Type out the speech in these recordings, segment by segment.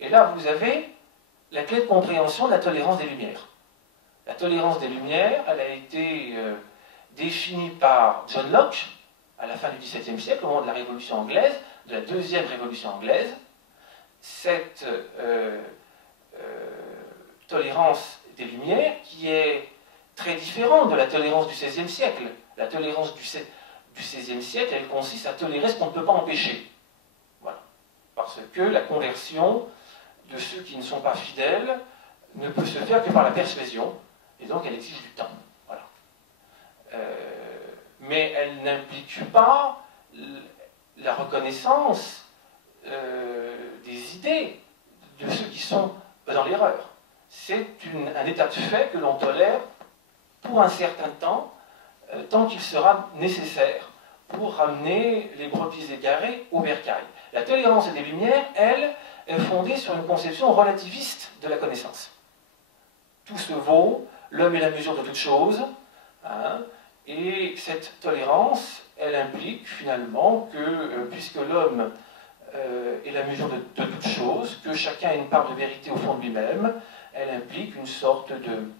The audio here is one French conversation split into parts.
Et là, vous avez la clé de compréhension de la tolérance des Lumières. La tolérance des Lumières, elle a été définie par John Locke à la fin du XVIIe siècle, au moment de la Révolution anglaise, de la deuxième Révolution anglaise. Cette tolérance des Lumières qui est très différente de la tolérance du XVIe siècle. La tolérance du XVIe siècle, elle consiste à tolérer ce qu'on ne peut pas empêcher. Voilà. Parce que la conversion de ceux qui ne sont pas fidèles ne peut se faire que par la persuasion, et donc elle exige du temps. Voilà. Mais elle n'implique pas la reconnaissance des idées de ceux qui sont dans l'erreur. C'est un état de fait que l'on tolère pour un certain temps, tant qu'il sera nécessaire pour ramener les brebis égarées au bercail. La tolérance des Lumières, elle, est fondée sur une conception relativiste de la connaissance. Tout se vaut, l'homme est la mesure de toute chose, hein, et cette tolérance, elle implique finalement que, puisque l'homme est la mesure de toute chose, que chacun a une part de vérité au fond de lui-même, elle implique une sorte de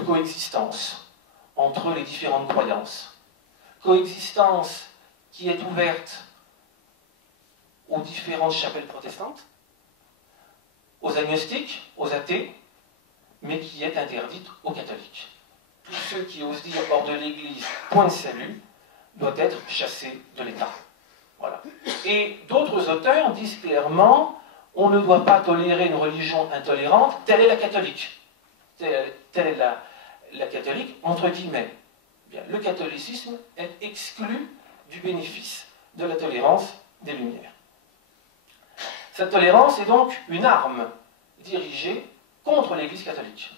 coexistence entre les différentes croyances. Coexistence qui est ouverte aux différentes chapelles protestantes, aux agnostiques, aux athées, mais qui est interdite aux catholiques. Tous ceux qui osent dire hors de l'Église, point de salut, doivent être chassés de l'État. Voilà. Et d'autres auteurs disent clairement, on ne doit pas tolérer une religion intolérante, telle est la catholique. Telle est la catholique, entre guillemets. Bien, le catholicisme est exclu du bénéfice de la tolérance des Lumières. Cette tolérance est donc une arme dirigée contre l'Église catholique.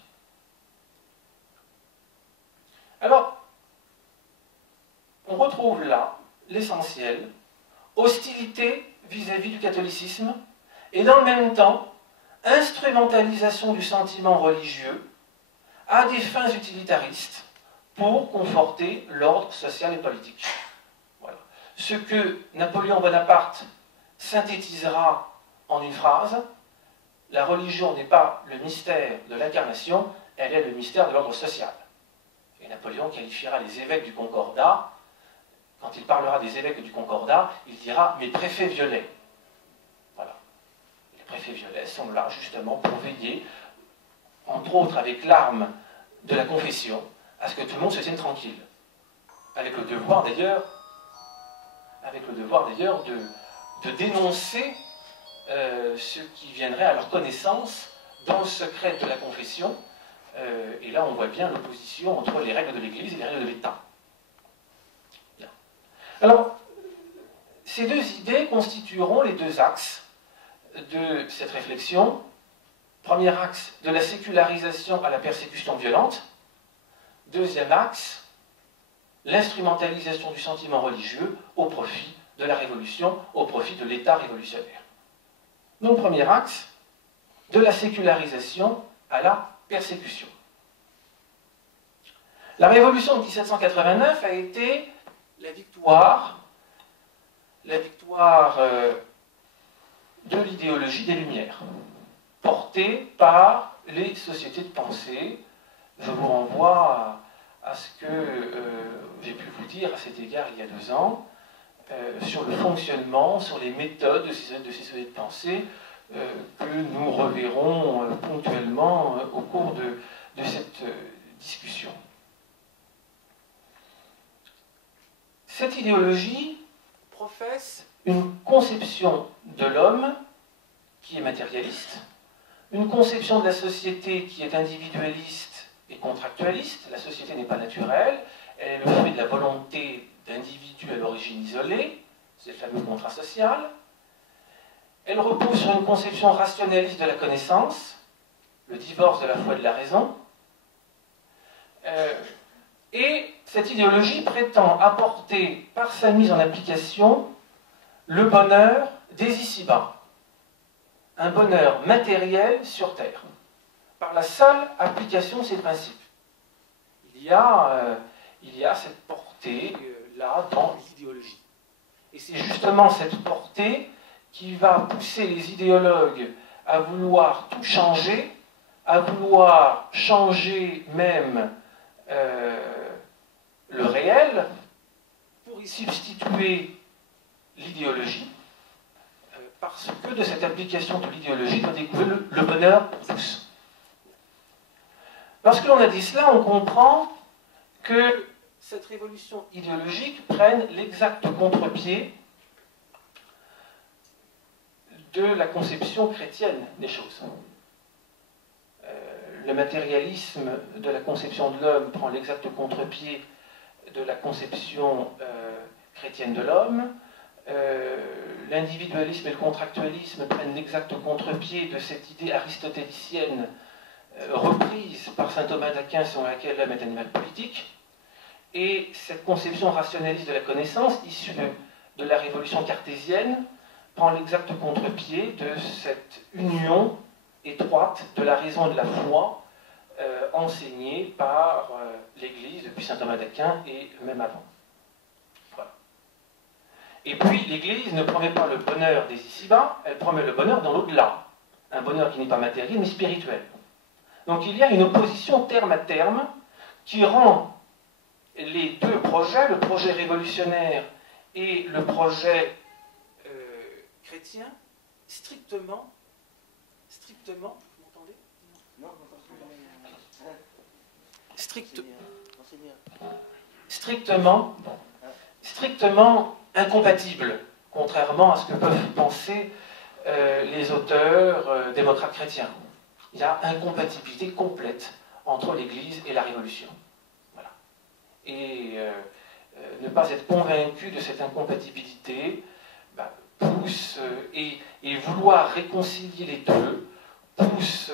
Alors, on retrouve là l'essentiel, hostilité vis-à-vis du catholicisme, et dans le même temps, instrumentalisation du sentiment religieux à des fins utilitaristes pour conforter l'ordre social et politique. Voilà. Ce que Napoléon Bonaparte synthétisera en une phrase, la religion n'est pas le mystère de l'incarnation, elle est le mystère de l'ordre social. Et Napoléon qualifiera les évêques du Concordat, quand il parlera des évêques du Concordat, il dira « mes préfets violets ». Voilà. Les préfets violets sont là justement pour veiller, entre autres avec l'arme de la confession, à ce que tout le monde se tienne tranquille. Avec le devoir d'ailleurs de dénoncer ce qui viendrait à leur connaissance dans le secret de la confession. Et là, on voit bien l'opposition entre les règles de l'Église et les règles de l'État. Alors, ces deux idées constitueront les deux axes de cette réflexion. Premier axe, de la sécularisation à la persécution violente. Deuxième axe, l'instrumentalisation du sentiment religieux au profit de la révolution, au profit de l'État révolutionnaire. Donc, premier axe, de la sécularisation à la persécution. La révolution de 1789 a été la victoire de l'idéologie des Lumières, portée par les sociétés de pensée. Je vous renvoie à ce que j'ai pu vous dire à cet égard il y a 2 ans, sur le fonctionnement, sur les méthodes de ces sociétés de pensée que nous reverrons ponctuellement au cours de cette discussion. Cette idéologie professe une conception de l'homme qui est matérialiste, une conception de la société qui est individualiste et contractualiste. La société n'est pas naturelle, elle est le fruit de la volonté d'individus à l'origine isolée, c'est le fameux contrat social. Elle repose sur une conception rationaliste de la connaissance, le divorce de la foi et de la raison. Et cette idéologie prétend apporter, par sa mise en application, le bonheur des ici-bas, un bonheur matériel sur Terre, par la seule application de ces principes. Il y a cette portée là dans l'idéologie. Et c'est justement cette portée qui va pousser les idéologues à vouloir tout changer, à vouloir changer même le réel, pour y substituer l'idéologie, parce que de cette application de l'idéologie doit découvrir le bonheur pour tous. Lorsque l'on a dit cela, on comprend que cette révolution idéologique prenne l'exact contre-pied de la conception chrétienne des choses. Le matérialisme de la conception de l'homme prend l'exact contre-pied de la conception chrétienne de l'homme. L'individualisme et le contractualisme prennent l'exact contre-pied de cette idée aristotélicienne reprise par saint Thomas d'Aquin selon laquelle l'homme est animal politique. Et cette conception rationaliste de la connaissance, issue de la révolution cartésienne, prend l'exact contre-pied de cette union étroite de la raison et de la foi enseignée par l'Église depuis saint Thomas d'Aquin et même avant. Voilà. Et puis l'Église ne promet pas le bonheur des ici-bas, elle promet le bonheur dans l'au-delà. Un bonheur qui n'est pas matériel mais spirituel. Donc il y a une opposition terme à terme qui rend les deux projets, le projet révolutionnaire et le projet chrétien, strictement, vous m'entendez? Non, strictement incompatibles, contrairement à ce que peuvent penser les auteurs démocrates chrétiens. Il y a incompatibilité complète entre l'Église et la Révolution. Voilà. Et ne pas être convaincu de cette incompatibilité pousse, et vouloir réconcilier les deux, pousse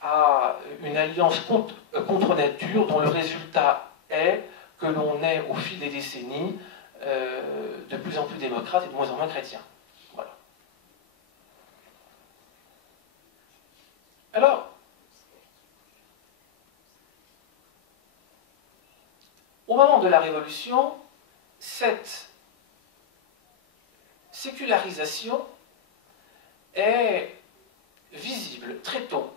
à une alliance contre nature dont le résultat est que l'on est au fil des décennies de plus en plus démocrate et de moins en moins chrétien. Voilà. Alors, au moment de la Révolution, cette sécularisation est visible très tôt.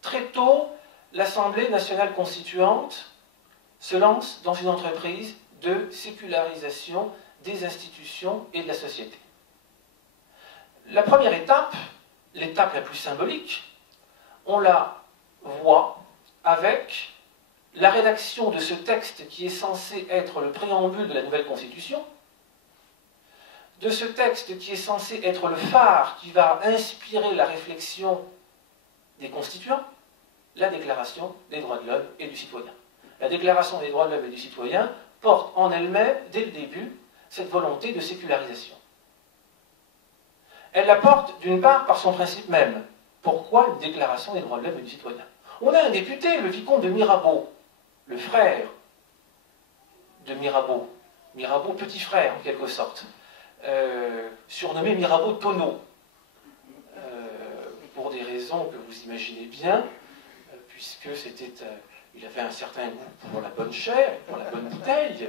Très tôt, l'Assemblée nationale constituante se lance dans une entreprise de sécularisation des institutions et de la société. La première étape, l'étape la plus symbolique, on la voit avec la rédaction de ce texte qui est censé être le préambule de la nouvelle Constitution, de ce texte qui est censé être le phare qui va inspirer la réflexion des constituants, la Déclaration des droits de l'homme et du citoyen. La Déclaration des droits de l'homme et du citoyen porte en elle-même, dès le début, cette volonté de sécularisation. Elle la porte, d'une part, par son principe même. Pourquoi une Déclaration des droits de l'homme et du citoyen? On a un député, le vicomte de Mirabeau, le frère de Mirabeau, Mirabeau petit frère en quelque sorte, surnommé Mirabeau Tonneau, pour des raisons que vous imaginez bien, puisque il avait un certain goût pour la bonne chair, pour la bonne bouteille,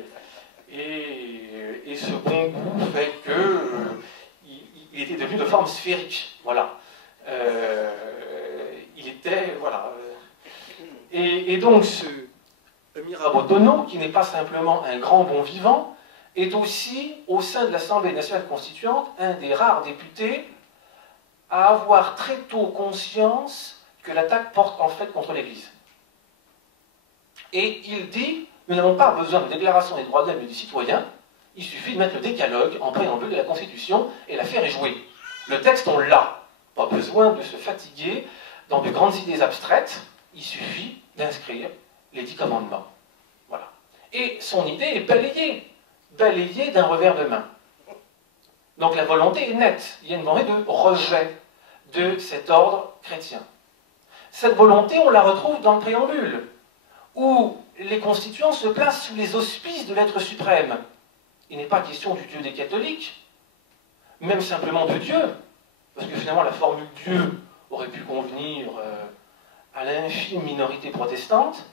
et ce bon goût fait qu'il était devenu de forme sphérique, voilà. Il était, voilà. Et donc ce Mirabeau Tonneau, qui n'est pas simplement un grand bon vivant, est aussi, au sein de l'Assemblée nationale constituante, un des rares députés à avoir très tôt conscience que l'attaque porte en fait contre l'Église. Et il dit, nous n'avons pas besoin de déclaration des droits de l'homme et du citoyen, il suffit de mettre le décalogue en préambule de la Constitution et la faire échouer. Le texte, on l'a. Pas besoin de se fatiguer dans de grandes idées abstraites, il suffit d'inscrire les 10 commandements. Voilà. Et son idée est balayée d'un revers de main. Donc la volonté est nette. Il y a une volonté de rejet de cet ordre chrétien. Cette volonté, on la retrouve dans le préambule, où les constituants se placent sous les auspices de l'être suprême. Il n'est pas question du Dieu des catholiques, même simplement de Dieu, parce que finalement la formule Dieu aurait pu convenir à l'infime minorité protestante,